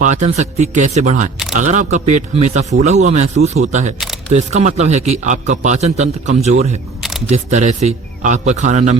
पाचन शक्ति कैसे बढ़ाएं? अगर आपका पेट हमेशा फूला हुआ महसूस होता है तो इसका मतलब है कि आपका पाचन तंत्र कमजोर है। जिस तरह से आपका खाना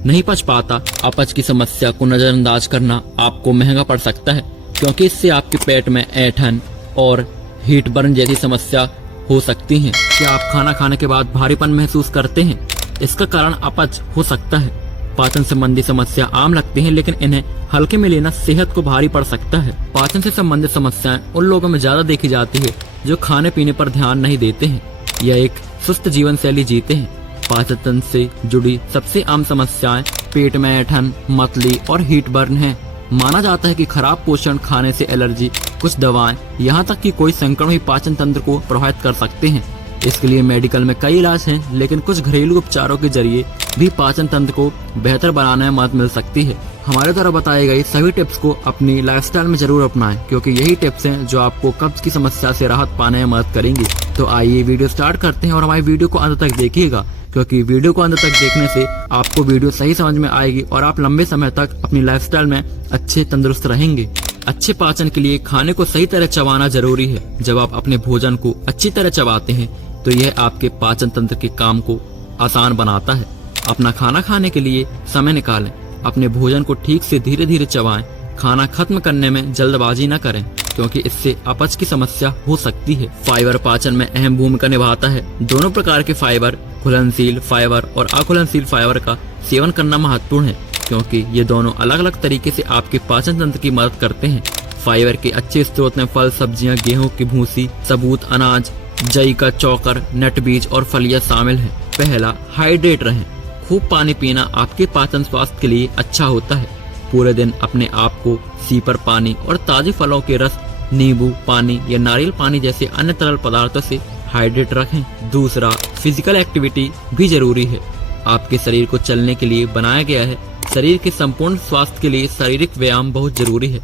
नहीं पच पाता, अपच की समस्या को नजरअंदाज करना आपको महंगा पड़ सकता है, क्योंकि इससे आपके पेट में ऐंठन और हीट बर्न जैसी समस्या हो सकती है। क्या आप खाना खाने के बाद भारीपन महसूस करते हैं? इसका कारण अपच हो सकता है। पाचन संबंधी समस्या आम लगती हैं, लेकिन इन्हें हल्के में लेना सेहत को भारी पड़ सकता है। पाचन से संबंधित समस्याएं उन लोगों में ज्यादा देखी जाती है जो खाने पीने पर ध्यान नहीं देते हैं या एक सुस्त जीवन शैली जीते हैं। पाचन तंत्र से जुड़ी सबसे आम समस्याएं पेट में ऐंठन, मतली और हीट बर्न है। माना जाता है कि खराब पोषण, खाने से एलर्जी, कुछ दवाएं, यहाँ तक कि कोई संक्रमण भी पाचन तंत्र को प्रभावित कर सकते हैं। इसके लिए मेडिकल में कई इलाज हैं, लेकिन कुछ घरेलू उपचारों के जरिए भी पाचन तंत्र को बेहतर बनाने में मदद मिल सकती है। हमारे द्वारा बताई गई सभी टिप्स को अपनी लाइफस्टाइल में जरूर अपनाएं, क्योंकि यही टिप्स हैं जो आपको कब्ज की समस्या से राहत पाने में मदद करेंगी। तो आइए वीडियो स्टार्ट करते हैं और हमारी वीडियो को अंत तक देखिएगा, क्योंकि वीडियो को अंत तक देखने से आपको वीडियो सही समझ में आएगी और आप लंबे समय तक अपनी लाइफस्टाइल में अच्छे तंदुरुस्त रहेंगे। अच्छे पाचन के लिए खाने को सही तरह चबाना जरूरी है। जब आप अपने भोजन को अच्छी तरह चबाते हैं तो यह आपके पाचन तंत्र के काम को आसान बनाता है। अपना खाना खाने के लिए समय निकालें। अपने भोजन को ठीक से धीरे धीरे चबाएं। खाना खत्म करने में जल्दबाजी न करें, क्योंकि इससे अपच की समस्या हो सकती है। फाइबर पाचन में अहम भूमिका निभाता है। दोनों प्रकार के फाइबर, घुलनशील फाइबर और अघुलनशील फाइबर का सेवन करना महत्वपूर्ण है, क्योंकि ये दोनों अलग अलग तरीके से आपके पाचन तंत्र की मदद करते हैं। फाइबर के अच्छे स्रोत में फल, सब्जियां, गेहूं की भूसी, सबूत अनाज, जई का चौकर, नट बीज और फलियां शामिल हैं। पहला, हाइड्रेट रहें। खूब पानी पीना आपके पाचन स्वास्थ्य के लिए अच्छा होता है। पूरे दिन अपने आप को सीपर पानी और ताजे फलों के रस, नींबू पानी या नारियल पानी जैसे अन्य तरल पदार्थों से हाइड्रेट रखें। दूसरा, फिजिकल एक्टिविटी भी जरूरी है। आपके शरीर को चलने के लिए बनाया गया है। शरीर के संपूर्ण स्वास्थ्य के लिए शारीरिक व्यायाम बहुत जरूरी है।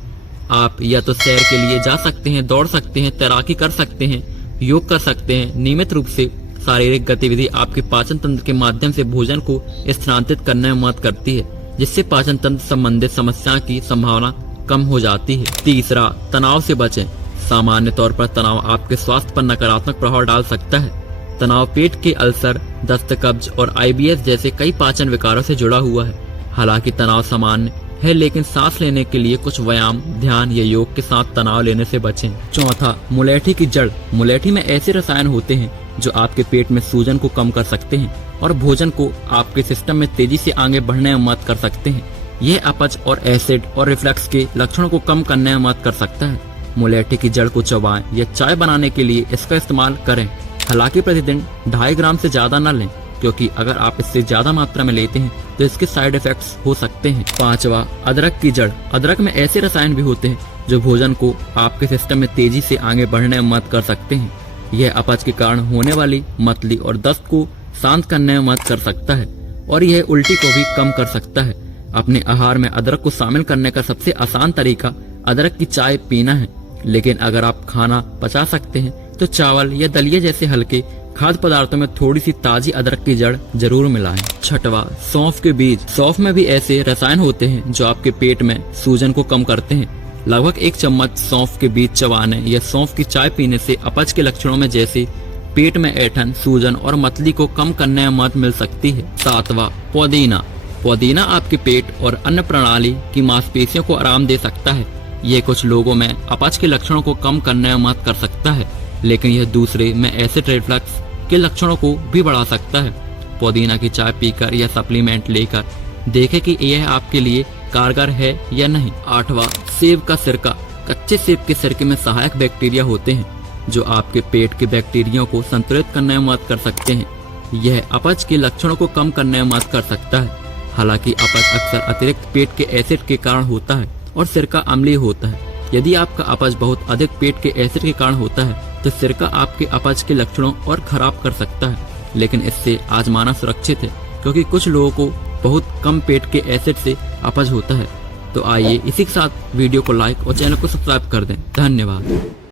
आप या तो सैर के लिए जा सकते हैं, दौड़ सकते हैं, तैराकी कर सकते हैं, योग कर सकते हैं। नियमित रूप से शारीरिक गतिविधि आपके पाचन तंत्र के माध्यम से भोजन को स्थानांतरित करने में मदद करती है, जिससे पाचन तंत्र संबंधित समस्या की संभावना कम हो जाती है। तीसरा, तनाव से बचें। सामान्य तौर पर तनाव आपके स्वास्थ्य पर नकारात्मक प्रभाव डाल सकता है। तनाव पेट के अल्सर, दस्त, कब्ज और IBS जैसे कई पाचन विकारों से जुड़ा हुआ है। हालांकि तनाव सामान्य है, लेकिन सांस लेने के लिए कुछ व्यायाम, ध्यान या योग के साथ तनाव लेने से बचें। चौथा, मुलेठी की जड़। मुलेठी में ऐसे रसायन होते हैं जो आपके पेट में सूजन को कम कर सकते हैं और भोजन को आपके सिस्टम में तेजी से आगे बढ़ने में मदद कर सकते हैं। यह अपच और एसिड और रिफ्लक्स के लक्षणों को कम करने में मदद कर सकता है। मुलेठी की जड़ को चबाएं या चाय बनाने के लिए इसका इस्तेमाल करें। हालांकि प्रतिदिन 2.5 ग्राम से ज्यादा न लें, क्योंकि अगर आप इससे ज्यादा मात्रा में लेते हैं तो इसके साइड इफेक्ट्स हो सकते हैं। पांचवा, अदरक की जड़। अदरक में ऐसे रसायन भी होते हैं जो भोजन को आपके सिस्टम में तेजी से आगे बढ़ने में मदद कर सकते हैं। यह अपच के कारण होने वाली मतली और दस्त को शांत करने में मदद कर सकता है और यह उल्टी को भी कम कर सकता है। अपने आहार में अदरक को शामिल करने का सबसे आसान तरीका अदरक की चाय पीना है, लेकिन अगर आप खाना पचा सकते हैं तो चावल या दलिया जैसे हल्के खाद्य पदार्थों में थोड़ी सी ताजी अदरक की जड़ जरूर मिलाएं। छठवा, सौंफ के बीज। सौंफ में भी ऐसे रसायन होते हैं जो आपके पेट में सूजन को कम करते हैं। लगभग 1 चम्मच सौंफ के बीज चबाने या सौंफ की चाय पीने से अपच के लक्षणों में जैसे पेट में ऐंठन, सूजन और मतली को कम करने में मदद मिल सकती है। सातवां, पुदीना। पुदीना आपके पेट और अन्न प्रणाली की मांसपेशियों को आराम दे सकता है। ये कुछ लोगों में अपच के लक्षणों को कम करने में मदद कर सकता है, लेकिन यह दूसरे में एसिड रिफ्लक्स के लक्षणों को भी बढ़ा सकता है। पुदीना की चाय पीकर या सप्लीमेंट लेकर देखें कि यह आपके लिए कारगर है या नहीं। आठवां, सेब का सिरका। कच्चे सेब के सिरके में सहायक बैक्टीरिया होते हैं जो आपके पेट के बैक्टीरिया को संतुलित करने में मदद कर सकते हैं। यह अपच के लक्षणों को कम करने में मदद कर सकता है। हालांकि अपच अक्सर अतिरिक्त पेट के एसिड के कारण होता है और सिरका अम्लीय होता है। यदि आपका अपच बहुत अधिक पेट के एसिड के कारण होता है तो सिरका आपके अपच के लक्षणों और खराब कर सकता है, लेकिन इससे आजमाना सुरक्षित है, क्योंकि कुछ लोगों को बहुत कम पेट के एसिड से अपच होता है। तो आइए इसी के साथ वीडियो को लाइक और चैनल को सब्सक्राइब कर दें। धन्यवाद।